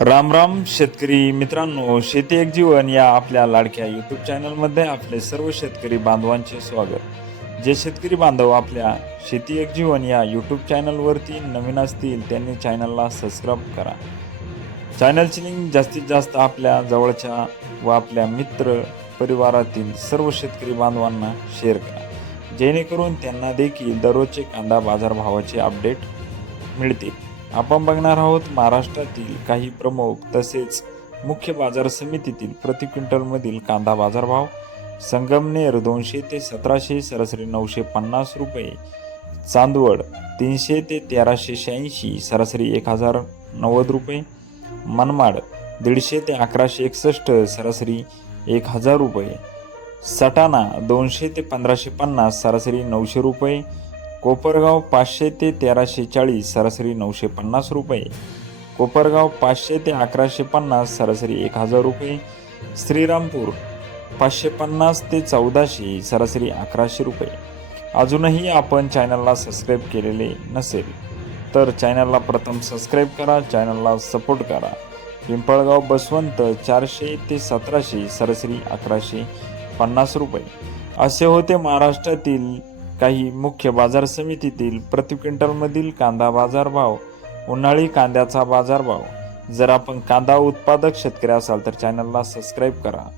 राम राम शेतकरी मित्रांनो शेती एक जीवन या आपल्या लाडक्या यूट्यूब चॅनलमध्ये आपले सर्व शेतकरी बांधवांचे स्वागत. जे शेतकरी बांधव आपल्या शेती एक जीवन या यूट्यूब चॅनलवरती नवीन असतील त्यांनी चॅनलला सबस्क्राईब करा. चॅनलची लिंक जास्तीत जास्त आपल्या जवळच्या व आपल्या मित्र परिवारातील सर्व शेतकरी बांधवांना शेअर करा. जेणेकरून त्यांना देखील दररोजचे कांदा बाजारभावाचे अपडेट मिळतील. आपण बघणार आहोत महाराष्ट्रातील काही प्रमुख तसेच मुख्य बाजार समितीतील प्रति क्विंटलमधील कांदा बाजारभाव. संगमनेर दोनशे ते सतराशे सरासरी नऊशे पन्नास रुपये. चांदवड तीनशे ते तेराशे शहाऐंशी सरासरी एक हजार नव्वद रुपये. मनमाड दीडशे ते अकराशे एकसष्ट सरासरी एक हजार रुपये. सटाणा दोनशे ते पंधराशे पन्नास सरासरी नऊशे रुपये. कोपरगाव पाचशे ते तेराशे चाळीस सरासरी नऊशे पन्नास रुपये. कोपरगाव पाचशे ते अकराशे पन्नास सरासरी एक हजार रुपये. श्रीरामपूर पाचशे पन्नास ते चौदाशे सरासरी अकराशे रुपये. अजूनही आपण चॅनलला सबस्क्राईब केलेले नसेल तर चॅनलला प्रथम सबस्क्राईब करा चॅनलला सपोर्ट करा. पिंपळगाव बसवंत चारशे ते सतराशे सरासरी अकराशे पन्नास रुपये. असे होते महाराष्ट्रातील काही मुख्य बाजार समितीतील प्रति क्विंटलमधील कांदा बाजारभाव उन्हाळी कांद्याचा बाजारभाव. जर आपण कांदा उत्पादक शेतकरी असाल तर चॅनलला सबस्क्राईब करा.